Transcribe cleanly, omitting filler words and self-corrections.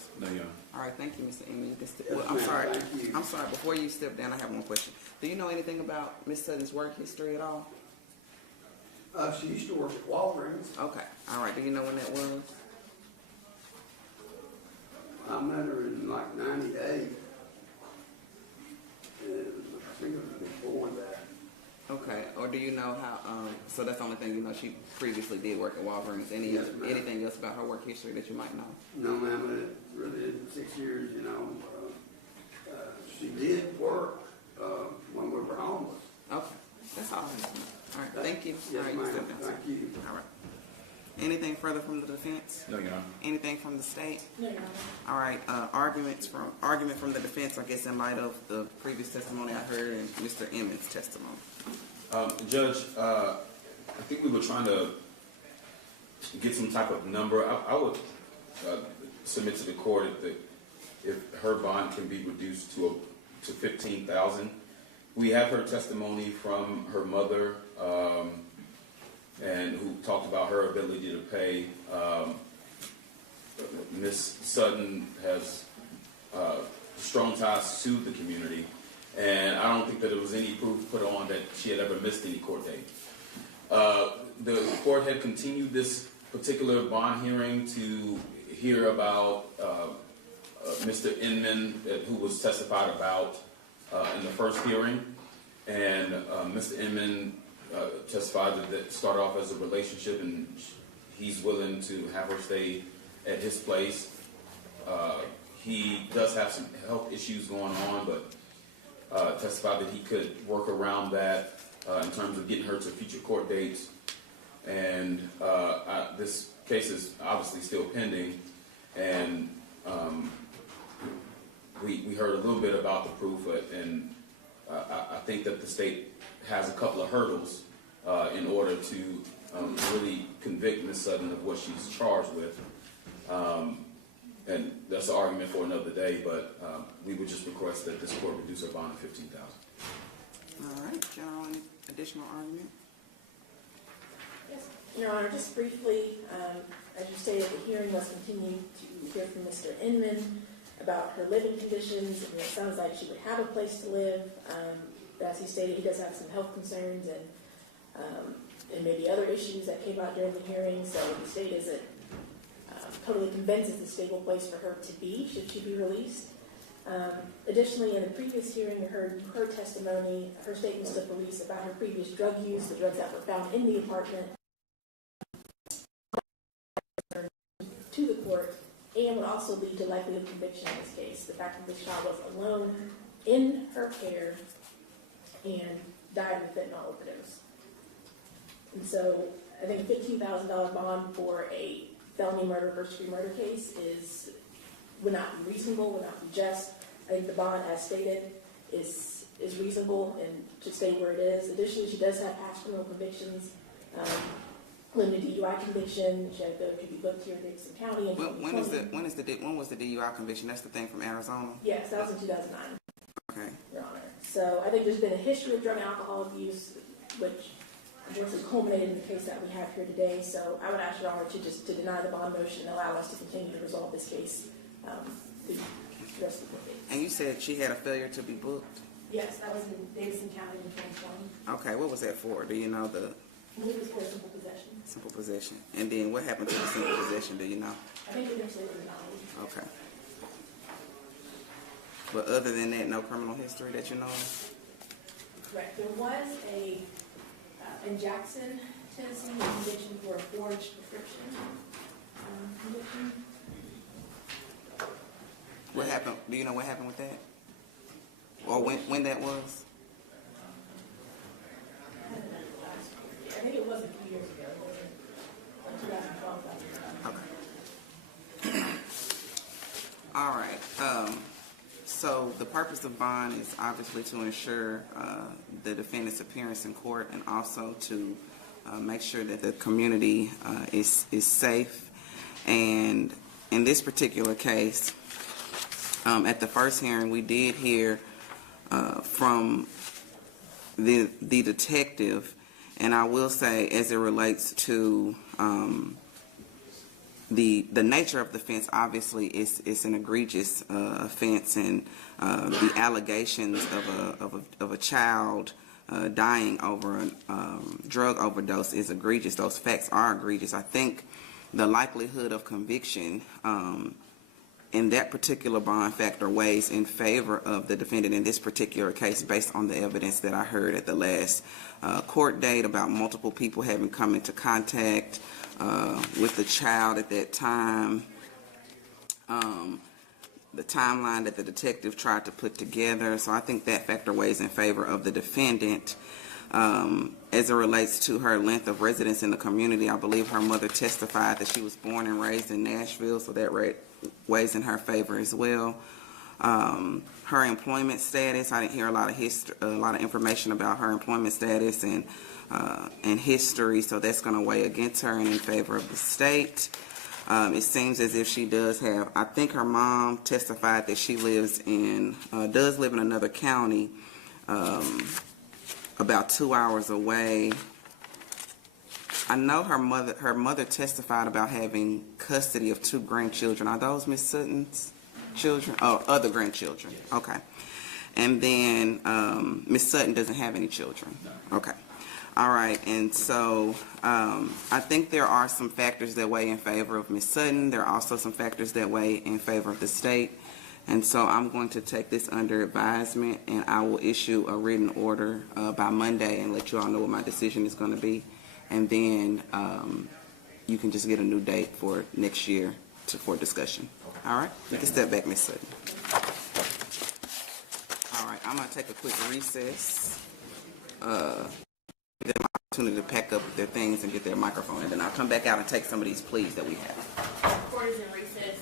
Rose? No, Your Honor. All right, thank you, Mr. Inman. Yes, I'm ma'am. sorry. Thank you. I'm sorry. Before you step down, I have one question. Do you know anything about Miss Sutton's work history at all? She used to work at Walgreens. Okay. All right. Do you know when that was? I met her in like 98. I think it was before that. Okay. Or do you know how? So that's the only thing you know. She previously did work at Walgreens. Yes, ma'am. Anything else about her work history that you might know? No, ma'am, it really isn't 6 years, you know. She did work when we were homeless. Okay. That's all. All right. Thank you. Yes, all right, ma'am. step down, sir. Thank you. All right. Anything further from the defense? No, Your Honor. Anything from the state? No, Your Honor. All right, argument from the defense, I guess, in light of the previous testimony I heard and Mr. Emmons' testimony. Judge, I think we were trying to get some type of number. I would submit to the court if her bond can be reduced to $15,000. We have her testimony from her mother, and who talked about her ability to pay. Ms. Sutton has strong ties to the community, and I don't think that there was any proof put on that she had ever missed any court date. The court had continued this particular bond hearing to hear about Mr. Inman, who was testified about in the first hearing, and Mr. Inman testified that it started off as a relationship, and he's willing to have her stay at his place. He does have some health issues going on, but testified that he could work around that in terms of getting her to future court dates. And this case is obviously still pending, and we heard a little bit about the proof, and I think that the state has a couple of hurdles in order to really convict Ms. Sutton of what she's charged with. And that's an argument for another day, but we would just request that this court reduce her bond to $15,000. All right, General, any additional argument? Yes, Your Honor, just briefly, as you stated, the hearing must continue to hear from Mr. Inman about her living conditions. And it sounds like she would have a place to live. But as he stated, he does have some health concerns and maybe other issues that came out during the hearing. So the state isn't totally convinced it's a stable place for her to be should she be released. Additionally, in the previous hearing, you heard her testimony, her statements to police about her previous drug use, the drugs that were found in the apartment, to the court, and would also lead to likelihood of conviction in this case. The fact that this child was alone in her care and died of a fentanyl overdose. And so I think a $15,000 bond for a felony murder, first-degree murder case would not be reasonable, would not be just. I think the bond, as stated, is reasonable and should stay where it is. Additionally, she does have past criminal convictions, including a DUI conviction. She had to be booked here in Dixon County. When was the DUI conviction? That's the thing from Arizona? Yes, that was in 2009. Okay. Your Honor. So I think there's been a history of drug and alcohol abuse, which unfortunately culminated in the case that we have here today. So I would ask Your Honor to deny the bond motion and allow us to continue to resolve this case through the rest of the court dates. And you said she had a failure to be booked? Yes, that was in Davidson County in 2020. Okay, what was that for? Do you know the I believe it was for simple possession. simple possession? And then what happened to the simple possession? Do you know? I think eventually it was denied. Okay. But other than that, no criminal history that you know of? Correct. There was in Jackson, Tennessee, a conviction for a forged prescription conviction. What happened? Do you know what happened with that? Or when that was? I think it was a few years ago. It was in 2012. Okay. All right. So the purpose of bond is obviously to ensure the defendant's appearance in court, and also to make sure that the community is safe. And in this particular case, at the first hearing, we did hear from the detective, and I will say, as it relates to the nature of the offense obviously is an egregious offense, and the allegations of a child dying over a drug overdose is egregious. Those facts are egregious. I think the likelihood of conviction in that particular bond factor weighs in favor of the defendant in this particular case, based on the evidence that I heard at the last court date about multiple people having come into contact with the child at that time, the timeline that the detective tried to put together. So I think that factor weighs in favor of the defendant. As it relates to her length of residence in the community, I believe her mother testified that she was born and raised in Nashville, so that weighs in her favor as well. Her employment status, I didn't hear a lot of information about her employment status and history, so that's going to weigh against her and in favor of the state. It seems as if she does have, I think her mom testified that she does live in another county, about 2 hours away. I know her mother testified about having custody of 2 grandchildren. Are those Miss Sutton's children? Oh, other grandchildren. Okay. And then Miss Sutton doesn't have any children. Okay. All right. And so I think there are some factors that weigh in favor of Miss Sutton. There are also some factors that weigh in favor of the state. And so I'm going to take this under advisement, and I will issue a written order by Monday and let you all know what my decision is going to be. And then you can just get a new date for next year for discussion. All right? You can step back, Ms. Sutton. All right, I'm going to take a quick recess. Give them an opportunity to pack up their things and get their microphone, and then I'll come back out and take some of these pleas that we have. Court is in recess.